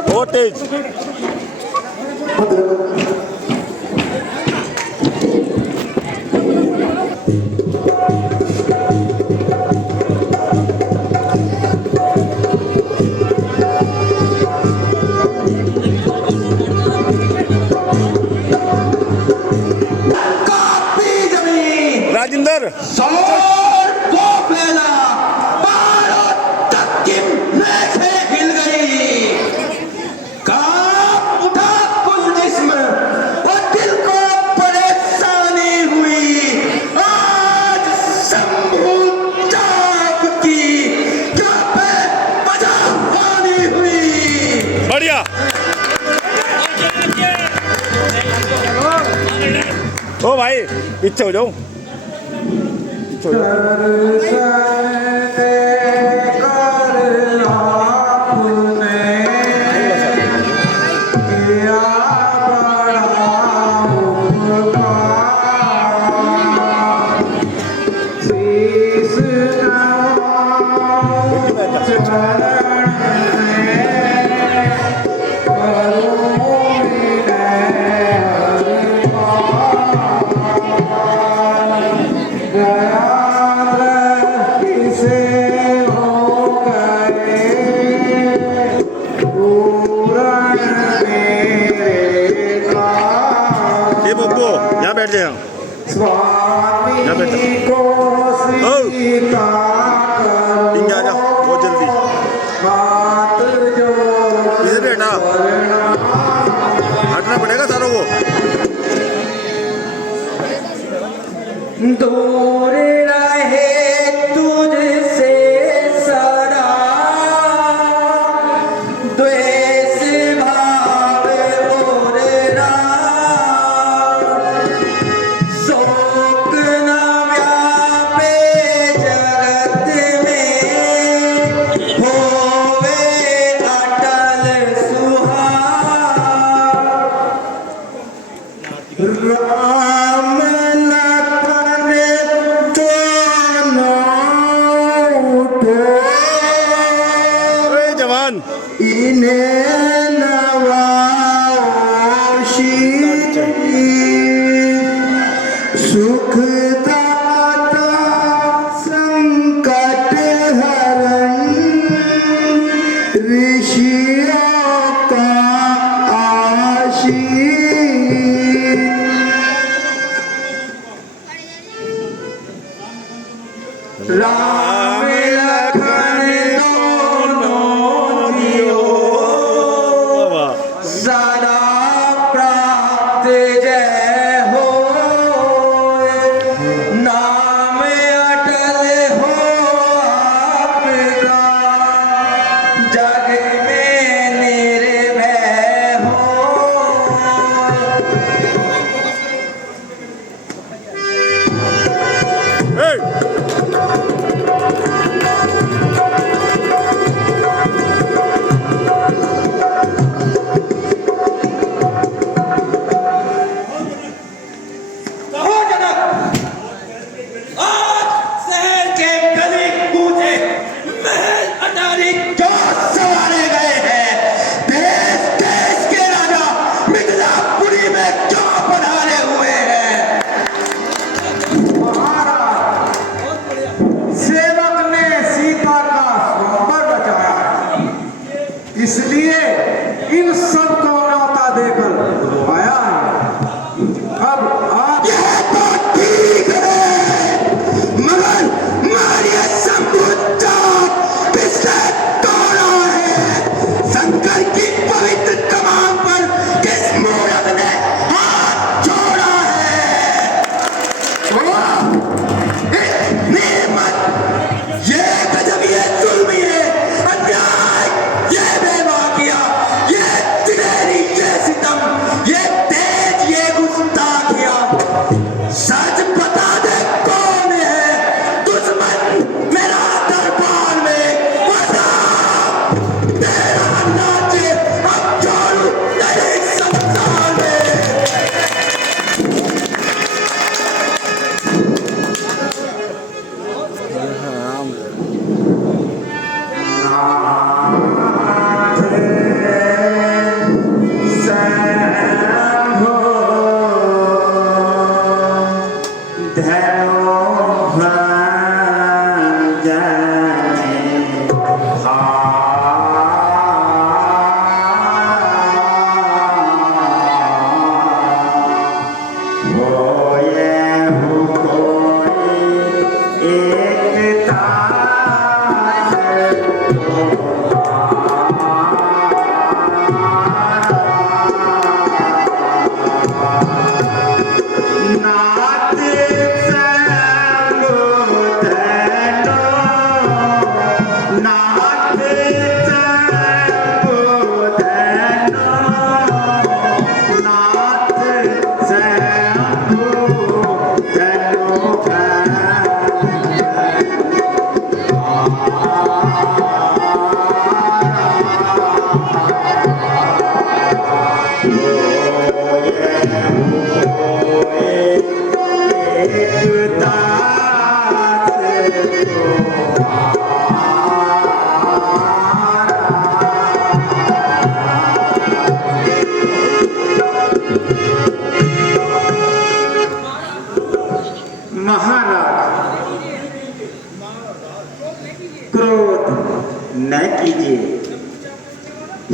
बहुत तेज। राजेंद्र बढ़िया। ओ भाई पीछे हो जाओ। यहाँ बैठ जाए। यहाँ बैठ आ जाओ बहुत जल्दी। इधर बैठा हटना पड़ेगा सारों को। दूर रहे तुझसे सदा द्वेष भाव और शोक न व्यापे जगत में होवे अटल सुहाग। राम लखन दोनों उठो जवान इन्हें नवाओ शीश। सुख दाता संकट हरण ऋषियों का आशीष। राम लखन दोनों जियो सदा प्राप्त जय हो। नाम अटल हो आपका जग में निर्भय हो। इसलिए इन सब को न्योता देकर बुलवाया है। अब आप तो ठीक है मगर मारिया संबुद्धा पिछले तोड़ा है। शंकर की पवित्र कमान पर किस मूरत ने हाथ छोड़ा है। निर्मत ये गजब ये जुल्म ये अन्याय ये बेवाकिया ये दिलेरी ये सितम ये तेज ये गुस्ताखिया। सच बता दे कौन है दुश्मन मेरा दरबार में बता। तेरा नाचे अब छोड़ू नहीं संसार में। नाथ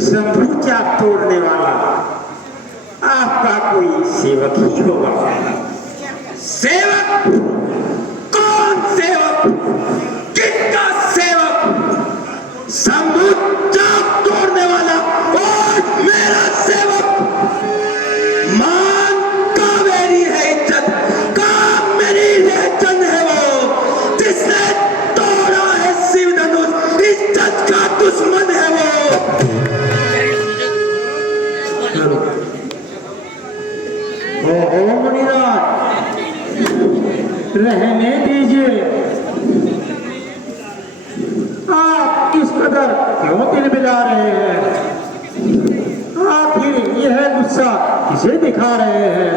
शंभू चाक तोड़ने वाला आपका कोई सेवक ही होगा। सेवक? कौन सेवक? किसका सेवक? शंभू चाक तोड़ने वाला और मेरा सेवक? मान का मेरी है इज्जत, का मेरी रहचन है वो, जिसने तोड़ा है शिव धनुष, इज्जत का दुश्मन है वो। ओहो मुनिराज, रहने दीजिए। आप किस कदर क्यों दिल मिला रहे हैं? आखिर यह गुस्सा किसे दिखा रहे हैं?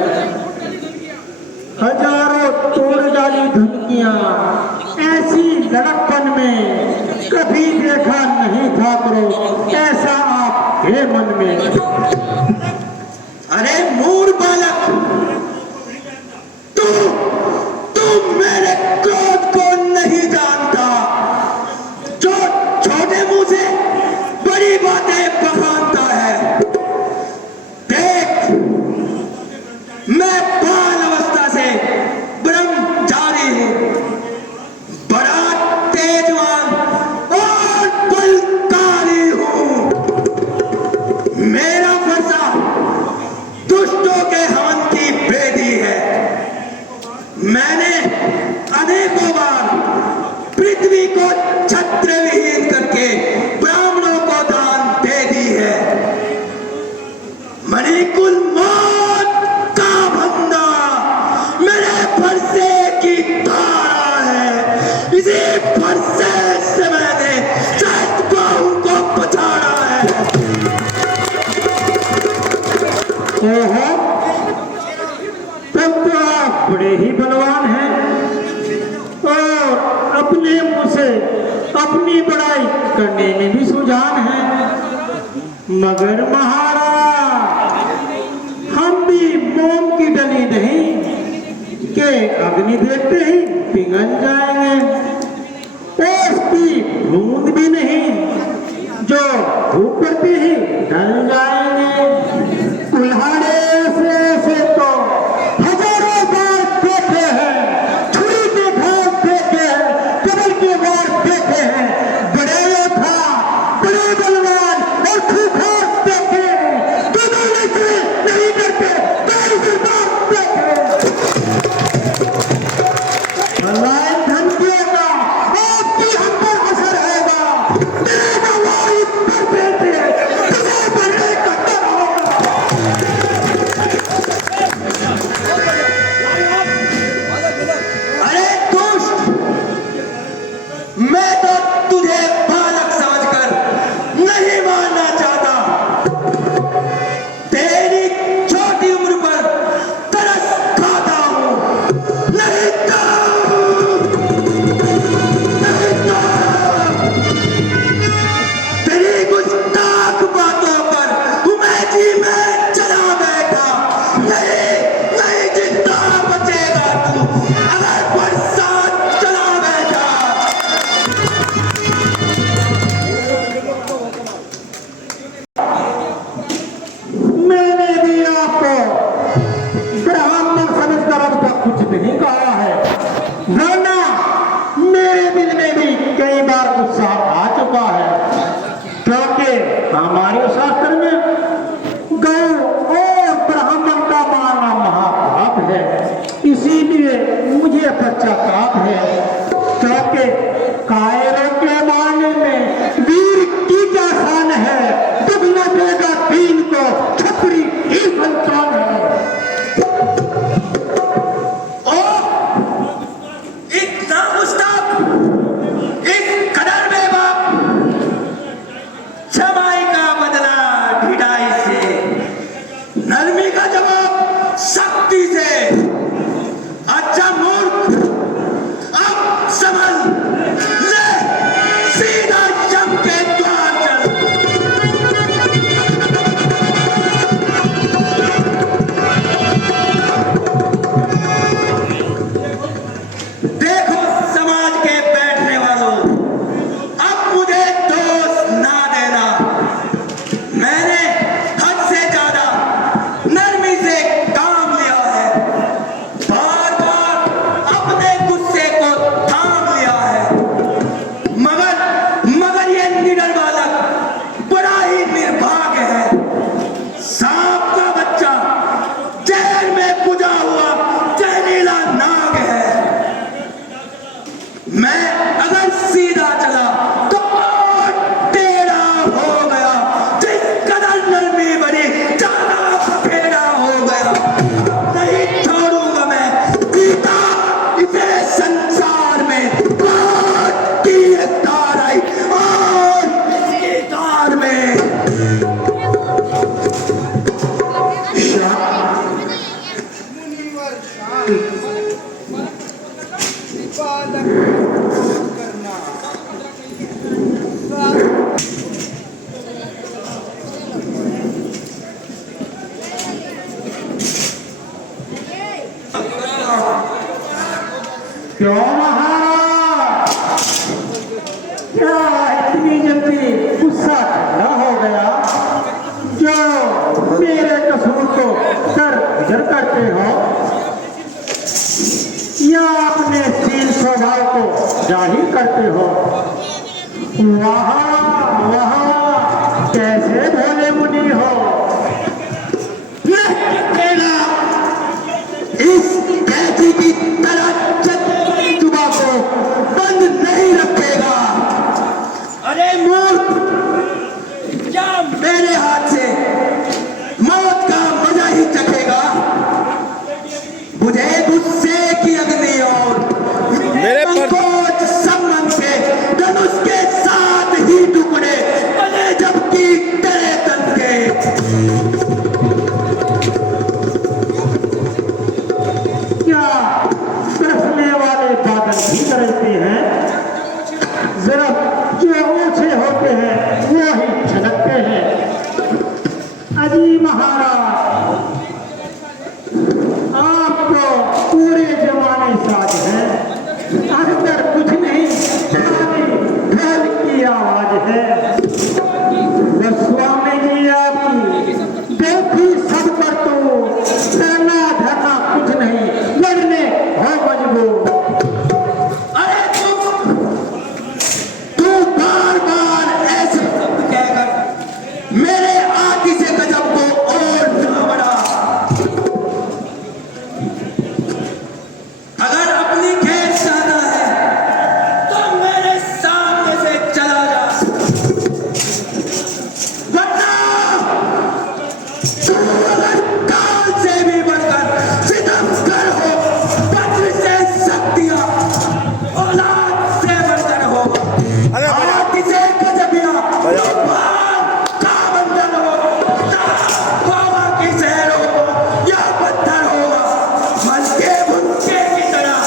हजारों तोड़ डाली धमकियां ऐसी लड़कपन में कभी देखा नहीं था करो, ऐसा आपके मन में। अरे मूर बालक, तू मेरे क्रोध को नहीं जानता, जो छोटे मुंह से बड़ी बातें बखानता है। देख, मैं बाल अवस्था से ब्रह्मचारी हूं, बड़ा तेजवान और बलकारी हूं। मेरा फरसा दुष्टों के हवन की बेदी है। मैंने अनेकों बार पृथ्वी को छत्र विहीन करके ब्राह्मणों को दान दे दी है। मणिकुल मौत का बंदा मेरे फरसे की धारा है, इसी फरसे से मैंने सतबाहु को पछाड़ा है। ओहो, तब तो आप बड़े ही बलवान हैं और अपने मुंह से अपनी बड़ाई करने में भी सुजान हैं। मगर महाराज, हम भी मोम की डली नहीं कि अग्नि देखते ही पिघल जाएंगे, ओस की बूंद भी नहीं जो धूप पड़ते ही ढल जाएंगे। कुल्हाड़े से तो हजारों बार देखे हैं, छुरी के घाव देखे हैं, कमल के वार देखे हैं, बड़े योद्धा, बड़े बलवान और खूंखार देखे हैं, दोनों से नहीं डरते, पैर सरदार देखे हैं। भलाई धमकियों का आपकी हम पर असर होगा, मेरे गवाही पर देते तुझे बड़े कट्टर होगा। अरे दुष्ट, मैं तो तुझे बालक समझकर नहीं मानना चाहता। तेरी छोटी उम्र पर तरस खाता हूं, नहीं तो तेरी गुस्ताख बातों पर उमेजी में चला बैठा। नहीं जिंदा बचेगा तू अगर बरसात चला बैठा। मैंने भी आपको ब्राह्मण समझकर अब तक कुछ नहीं कहा है, वरना मेरे दिल में भी कई बार गुस्सा आ चुका है, क्योंकि हमारे शास्त्र में गौ और ब्राह्मण का मारना महापाप है। इसीलिए मुझे पश्चाताप है, क्योंकि कायरों के मारने में वीर की क्या शान है, दुगना देगा दीन को छतरी ही संतान है। ओ, इतना गुस्ताख, इस कदर बेबाक, क्षमाई का बदला ढिठाई से, नरमी का जवाब शक्ति से। अच्छा मूर्ख, मैंने हद से ज्यादा नरमी से काम लिया है, बार बार अपने गुस्से को थाम लिया है, मगर ये निडर बालक बड़ा ही निर्भाग्य है। सांप का बच्चा जहर में बुझा हुआ जहरीला नाग है। मैं अगर सीधा चला तो टेढ़ा हो गया, जिस कदर नरमी बनी ज्यादा फटेरा हो गया। नहीं छोड़ूंगा मैं गीता इसे संसार में, काट की एक तार आई और इसकी तार में क्यों महाराज, क्या इतनी जल्दी गुस्सा ठंडा हो गया जो मेरे कसूर को दर गुजर करते हो, या अपने शील स्वभाव को जाहिर करते हो? वहाँ वहाँ कैसे भोले मुनि हो? इस कैदी की तरह जुबा को बंद नहीं रखेगा। अरे मूर्ख, क्या मेरे हाथ से मौत का मजा ही चखेगा? मुझे गुस्से की अग्नि और मेरे पर संकोच संबंध के धनुष के साथ ही टुकड़े बने, जबकि तेरे तन के क्या बरसने वाले बादल भी गरजते हैं? जरा जो ऊंचे होते हैं वो ही झलकते हैं। अजी महाराज, आपको पूरे जमाने साज है, अंदर कुछ नहीं, खाली ढोल की आवाज है। स्वामी जी आपकी देखी सब पर तो धरना धरना कुछ नहीं, लड़ने हो मजबूर। अरे तू बार बार ऐसे कहकर मेरे आदि से गजब को और ना बढ़ा। अगर अपनी खेल चाहता है तो मेरे सामने से चला जा, वरना तू अगर काल से भी बढ़कर सितमगर हो, वज्र से शक्तियां औलाद से बढ़कर हो, अरे भैया। आदि से गजबिया भैया। तूफान का बंधन हो, बाबा की शहर हो या पत्थर होगा, मन के भुक्के की तरह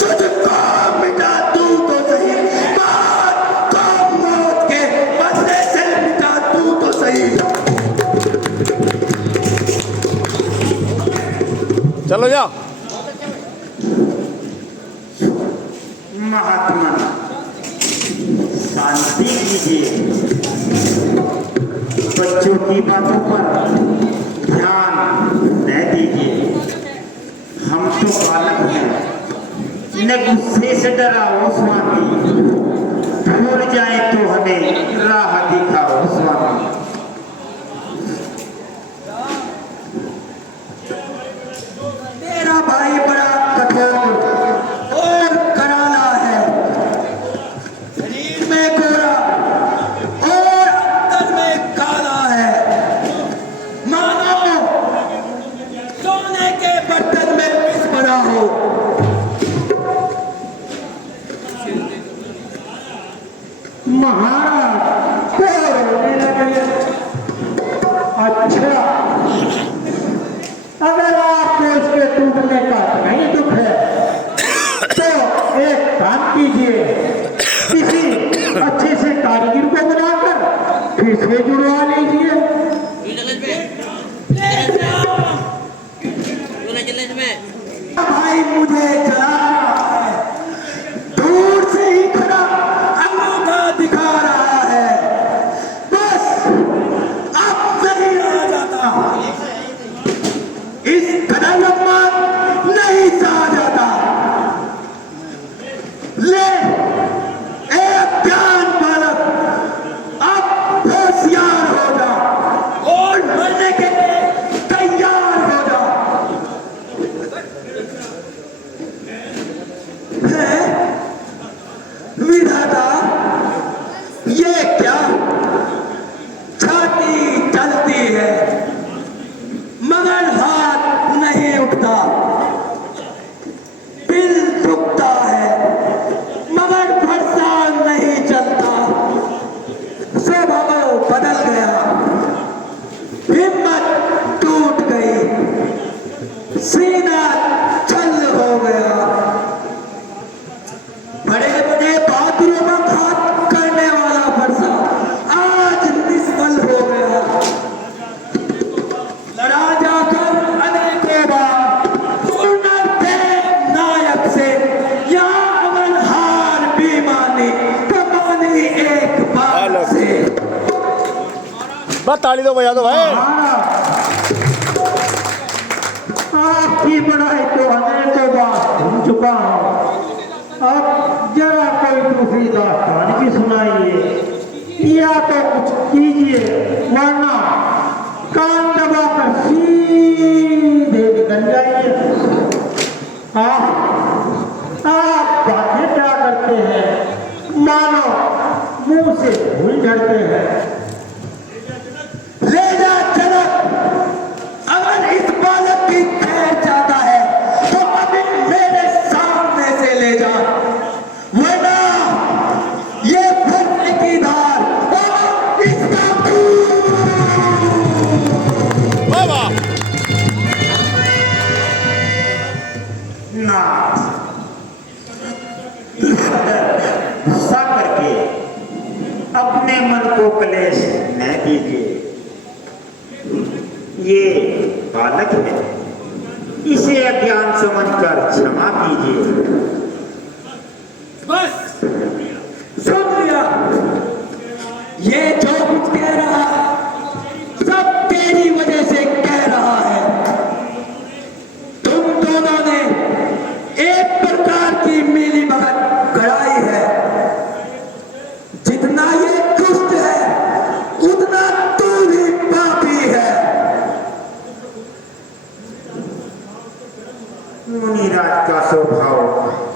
तुझको मिटा दूं तो सही, मौत को मौत के बदले से मिटा दूं तो सही। चलो जाओ। महात्मा शांति कीजिए, बच्चों की बातों पर ध्यान न दीजिए। हम तो बालक हैं, न गुस्से से डराओ स्वामी, भूल जाए तो हमें राह दिखाओ स्वामी। मेरा भाई बड़ा कठोर और कराला है, शरीर में गोरा और अंदर में काला है, मानो सोने के बर्तन में पिस पड़ा हो। महाराज तो रोने लगे। अच्छा, अगर आपको इसके टूटने का नहीं दुख है तो एक काम कीजिए, किसी अच्छे से कारीगर को बुलाकर फिर से जुड़वा लीजिए। भाई मुझे जला रहा है, दूर से ही खड़ा अंगूठा दिखा रहा है, बस अब बस ताली तो बजा दो भाई। आपकी बड़ाई तो अनेकों बार सुन चुका हूँ, अब जरा कोई दूसरी दास्तान की सुनाइए या तो कुछ कीजिए, वरना कान दबाकर सीधे निकल जाइए। आप बातें क्या करते हैं, मानो मुंह से भूल झड़ते हैं। ले जा जनक, अगर इस बालक की खैर चाहता है तो अभी मेरे सामने से ले जा, वरना ये फंसे की धार और इसका वाह वाह। ना गुस्सा करके अपने मन को क्लेश न कीजिए। ये बालक है, इसे अज्ञान समझकर क्षमा कीजिए। बस सुन लिया, ये जो कुछ कह रहा सब तेरी वजह से कह रहा है। तुम दोनों ने एक प्रकार की मिली भगत गढ़ाई है। जितना ये दुष्ट है उतना तू भी पापी है। मुनिराज का स्वभाव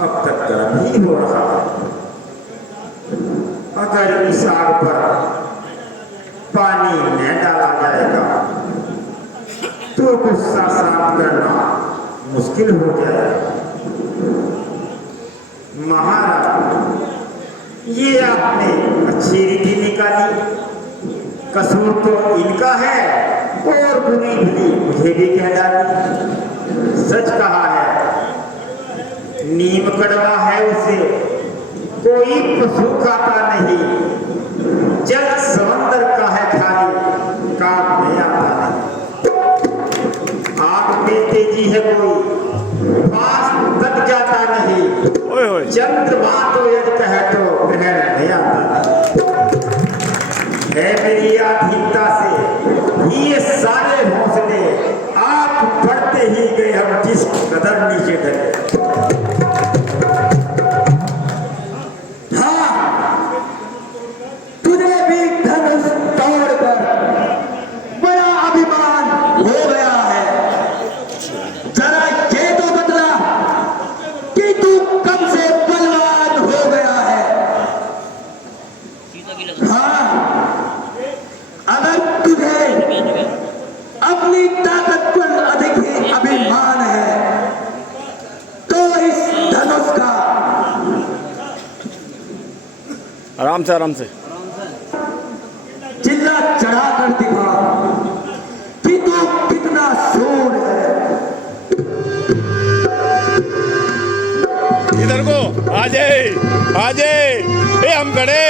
अब तक गर्म ही हो रहा है। अगर इस आग पर पानी न डाला जाएगा तो गुस्सा शांत करना मुश्किल हो जाएगा। महाराज, ये आपने अच्छी रीति निकाली, कसूर तो इनका है और बुरी भली मुझे भी कह डाली। सच कहा है, नीम कड़वा है उसे कोई पशु खाता नहीं, जल समंदर का है खाली काम नहीं आता नहीं। आग में तेजी है कोई पास तक जाता नहीं, ओए होए। चंद्रमा तो यदि कहे तो ग्रहण नहीं आता है। मेरी आधीनता से ही ये सारे हौसले आप बढ़ते ही गए, हम जिस कदर नीचे ढले। हाँ, तुझे भी धनुष तोड़कर बड़ा अभिमान हो गया है। जरा ये तो बतला कि तू कब से बलवान हो गया है। हाँ, अगर तुझे अपनी ताकत पर अधिक ही अभिमान है तो इस धनुष का आराम से आराम से। चिल्ला चढ़ा कर दिखा कि तू कितना शूर है। इधर को आ जाए, आ जाए। ए हम खड़े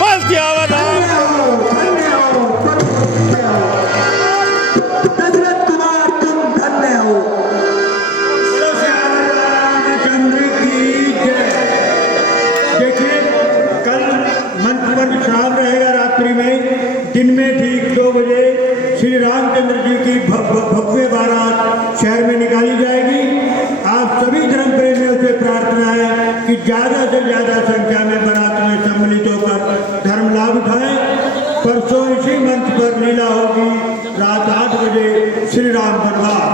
बस क्या आवाज। धन्य हो, धन्य हो। दशरथ कुमार तुम धन्य हो। रामचंद्र की जय। देखिए, कल मंच पर विश्राम रहेगा रात्रि में। दिन में ठीक 2 बजे श्री रामचंद्र जी की भव्य बारात शहर में निकाली जाएगी। आप सभी धर्म प्रेमियों से प्रार्थना है कि ज़्यादा से ज़्यादा संख्या में बारात में सम्मिलित होकर धर्म लाभ उठाएं। परसों इसी मंच पर लीला होगी रात 8 बजे श्री राम दरबार।